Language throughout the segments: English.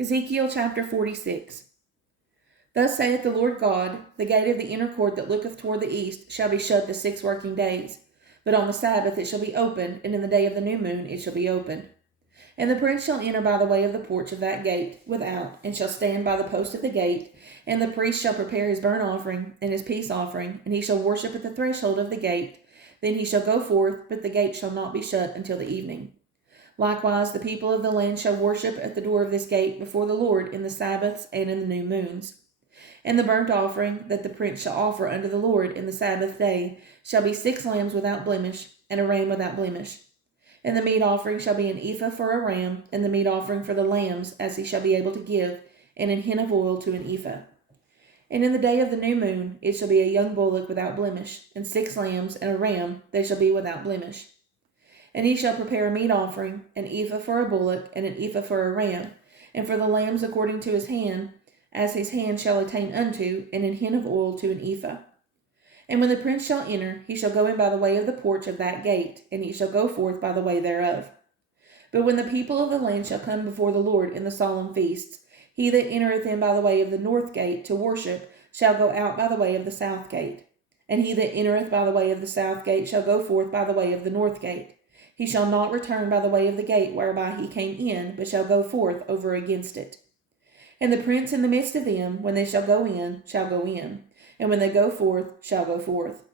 Ezekiel chapter 46. Thus saith the Lord God, the gate of the inner court that looketh toward the east shall be shut the 6 working days. But on the Sabbath it shall be opened, and in the day of the new moon it shall be opened. And the prince shall enter by the way of the porch of that gate without, and shall stand by the post of the gate. And the priest shall prepare his burnt offering and his peace offering, and he shall worship at the threshold of the gate. Then he shall go forth, but the gate shall not be shut until the evening. Likewise, the people of the land shall worship at the door of this gate before the Lord in the Sabbaths and in the new moons. And the burnt offering that the prince shall offer unto the Lord in the Sabbath day shall be 6 lambs without blemish, and a ram without blemish. And the meat offering shall be an ephah for a ram, and the meat offering for the lambs, as he shall be able to give, and an hin of oil to an ephah. And in the day of the new moon it shall be a young bullock without blemish, and 6 lambs, and a ram, they shall be without blemish. And he shall prepare a meat offering, an ephah for a bullock, and an ephah for a ram, and for the lambs according to his hand, as his hand shall attain unto, and an hin of oil to an ephah. And when the prince shall enter, he shall go in by the way of the porch of that gate, and he shall go forth by the way thereof. But when the people of the land shall come before the Lord in the solemn feasts, he that entereth in by the way of the north gate to worship shall go out by the way of the south gate. And he that entereth by the way of the south gate shall go forth by the way of the north gate. He shall not return by the way of the gate whereby he came in, but shall go forth over against it. And the prince in the midst of them, when they shall go in, and when they go forth, shall go forth.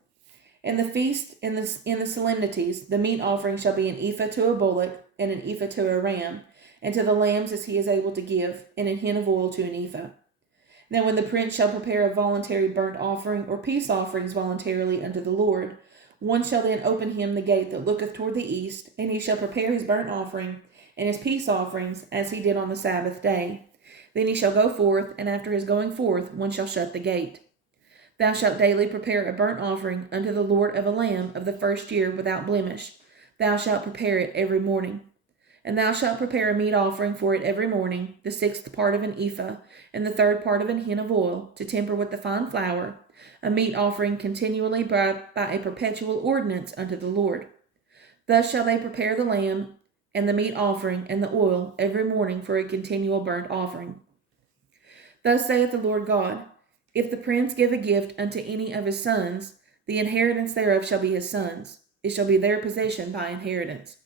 And the feast in the solemnities, the meat offering shall be an ephah to a bullock, and an ephah to a ram, and to the lambs as he is able to give, and an hin of oil to an ephah. Now when the prince shall prepare a voluntary burnt offering or peace offerings voluntarily unto the Lord, one shall then open him the gate that looketh toward the east, and he shall prepare his burnt offering and his peace offerings as he did on the Sabbath day. Then he shall go forth, and after his going forth one shall shut the gate. Thou shalt daily prepare a burnt offering unto the Lord of a lamb of the first year without blemish. Thou shalt prepare it every morning. And thou shalt prepare a meat offering for it every morning, the 6th part of an ephah, and the 3rd part of an hin of oil, to temper with the fine flour, a meat offering continually by a perpetual ordinance unto the Lord. Thus shall they prepare the lamb, and the meat offering, and the oil, every morning for a continual burnt offering. Thus saith the Lord God, if the prince give a gift unto any of his sons, the inheritance thereof shall be his sons. It shall be their possession by inheritance.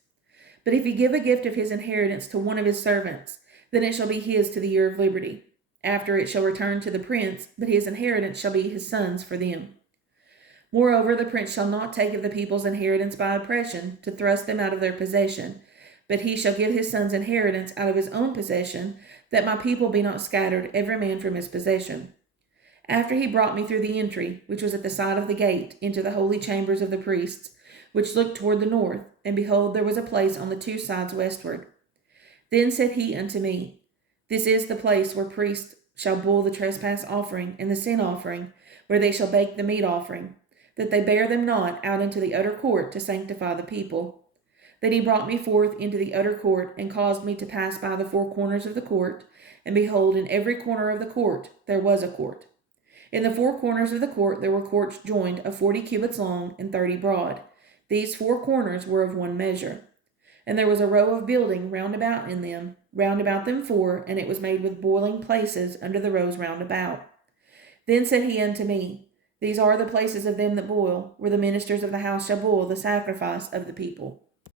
But if he give a gift of his inheritance to one of his servants, then it shall be his to the year of liberty. After it shall return to the prince, but his inheritance shall be his sons for them. Moreover, the prince shall not take of the people's inheritance by oppression, to thrust them out of their possession, but he shall give his son's inheritance out of his own possession, that my people be not scattered, every man from his possession. After he brought me through the entry, which was at the side of the gate, into the holy chambers of the priests, which looked toward the north, and behold, there was a place on the 2 sides westward. Then said he unto me, this is the place where priests shall boil the trespass offering and the sin offering, where they shall bake the meat offering, that they bear them not out into the utter court to sanctify the people. Then he brought me forth into the utter court, and caused me to pass by the 4 corners of the court, and behold, in every corner of the court there was a court. In the 4 corners of the court there were courts joined of 40 cubits long and 30 broad. These 4 corners were of one measure. And there was a row of building round about them 4, and it was made with boiling places under the rows round about. Then said he unto me, these are the places of them that boil, where the ministers of the house shall boil the sacrifice of the people.